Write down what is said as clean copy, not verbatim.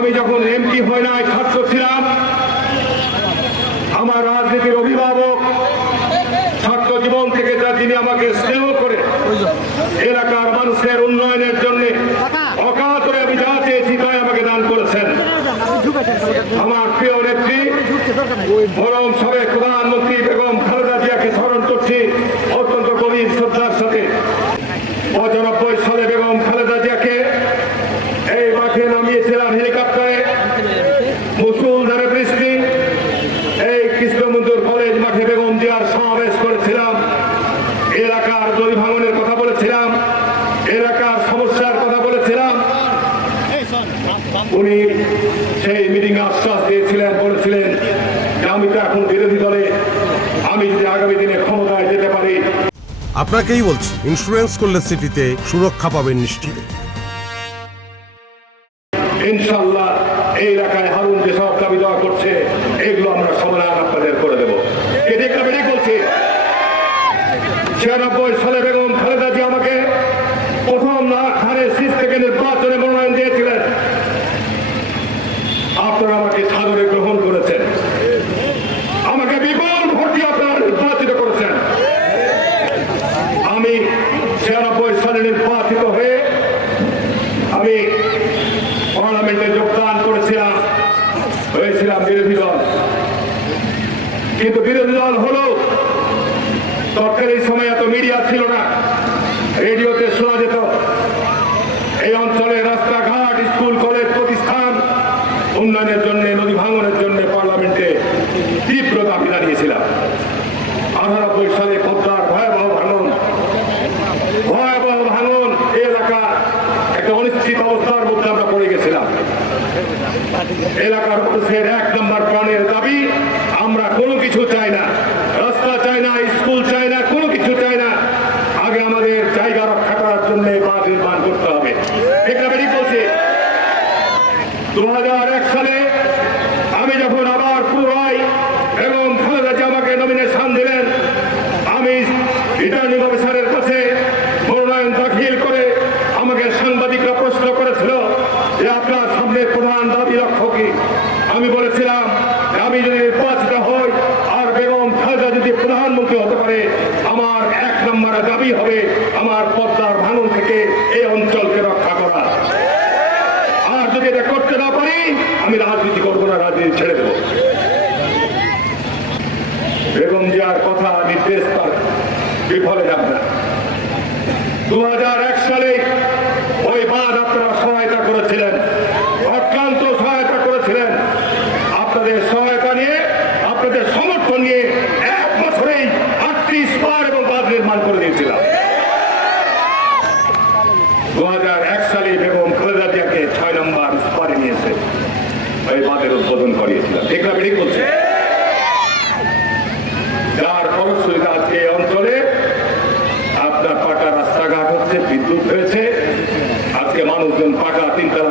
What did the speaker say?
আমি যখন এমপি হই নাই, ছাত্র ছিলাম, আমার রাজনীতির অভিভাবক, ছাত্র জীবন থেকে যিনি আমাকে স্নেহ করে এলাকার মানুষের উন্নয়নের জন্য অকাতরে আমি যা চেয়েছি তাই আমাকে দান করেছেন। আমার প্রিয় নেত্রী মরম সাবেক প্রধানমন্ত্রী বেগম খালেদা জিয়াকে স্মরণ করছি অত্যন্ত গভীর শ্রদ্ধার সাথে। ৯৫ সালে বেগম খালেদা জিয়াকে এই মাঠে নামিয়েছিলাম হেলিকপ্টারে, মুষলধারে বৃষ্টি, এই কৃষ্ণমন্দির কলেজ মাঠে বেগম জিয়ার সমাবেশ করেছিলাম, এলাকার জমি ভাঙনের কথা বলেছিলাম, এলাকার সমস্যার কথা বলেছিলাম। উনি সেই মিটিং আশ্বাস দিয়েছিলেন, বলেছিলেন যে আমি তো এখন বিরোধী দলে, আমি যদি আগামী দিনে ক্ষমতায় যেতে পারি। আপনাকেই বলছি, ইন্স্যুরেন্স করলে সিটিতে সুরক্ষা পাবেন নিশ্চিত। ইনশাআল্লাহ এই এলাকায় হারুন যেসব দাবি দেওয়া করছে এগুলো আমরা সমাধান আপনাদের করে দেবো। এদিকে বলছি ৯৬ সালে বেগম খালেদা জিয়া আমাকে প্রথম হারে শীত থেকে নির্বাচনে মনোনয়ন দিয়েছিলেন। আপনারা আমাকে সাদরে গ্রহণ করেছেন, আমাকে বিপুল ভোট দিয়ে আপনারা নির্বাচিত করেছেন। আমি ৯৬ সালে নির্বাচিত হয়ে আমি পার্লামেন্টে যোগদান করেছিলাম, হয়েছিলাম বিরোধী দল। কিন্তু বিরোধী দল হলো তৎকালীন সময় এত মিডিয়া ছিল না, রেডিওতে শোনা যেত। এই অঞ্চলের রাস্তাঘাট, স্কুল, কলেজ, প্রতিষ্ঠান উন্নয়নের জন্য, নদী ভাঙনের জন্য পার্লামেন্টে তীব্র দাবি জানিয়েছিলাম। ৯৮ সালে পদ্মার ভয়াবহ ভাঙন এই এলাকা একটা অনিশ্চিত অবস্থার মধ্যে আমরা পড়ে গেছিলাম। এলাকার মানুষের ১ নম্বর প্রাণের দাবি, আমরা কোনো কিছু চাই না, রাস্তা চাই না, স্কুল চাই না, কোনো কিছু চাই না, আগে আমাদের জায়গা রক্ষা করার জন্য বাঁধ নির্মাণ করতে হবে। এটা বেরিয়ে বলছি। ২০০১ সালে আমি যখন আবার পুনরায় এবং খালেদা জিয়া আমাকে নমিনেশন দিলেন, আমি রিটার্নিং অফিসারের কাছে মনোনয়ন দাখিল করে আমাকে সাংবাদিকরা প্রশ্ন করেছিল যে আপনার সামনে প্রধান দাবি লক্ষ্য কি? আমি বলেছিলাম আমি যদি নির্বাচিত হই আর বেগম খালেদা যদি প্রধানমন্ত্রী হতে পারে, আমার ১ নম্বর দাবি হবে আমার পদ্মার ভাঙন থেকে এই অঞ্চলকে রক্ষা করা। আর যদি এটা করতে না পারি আমি রাজনীতি করবো না, রাজনীতি ছেড়ে দেবো। বেগম জিয়ার কথা নির্দেশ তার বিফলে যাবে না। ২০০১ সালে ওই বাঁধ আপনারা সহায়তা করেছিলেন, অক্লান্ত সহায়তা করেছিলেন। আপনাদের সহায়তা নিয়ে, আপনাদের সমর্থন নিয়ে ১ বছরেই ৩৮ বার এবং বাঁধ নির্মাণ করে দিয়েছিলাম। ২০০১ সালে বেগম খালেদা জিয়াকে ৬ নম্বর স্তরে নিয়েছে ওই বাঁধের উদ্বোধন করিয়েছিলাম। ঠিক না বেরিয়ে বলছে? যার ফলশ্রুতিতে আজকে এই অঞ্চলে আপনার পাকা রাস্তাঘাট হচ্ছে, বিদ্যুৎ হয়েছে, আজকে মানুষজন পাকা ৩ তলা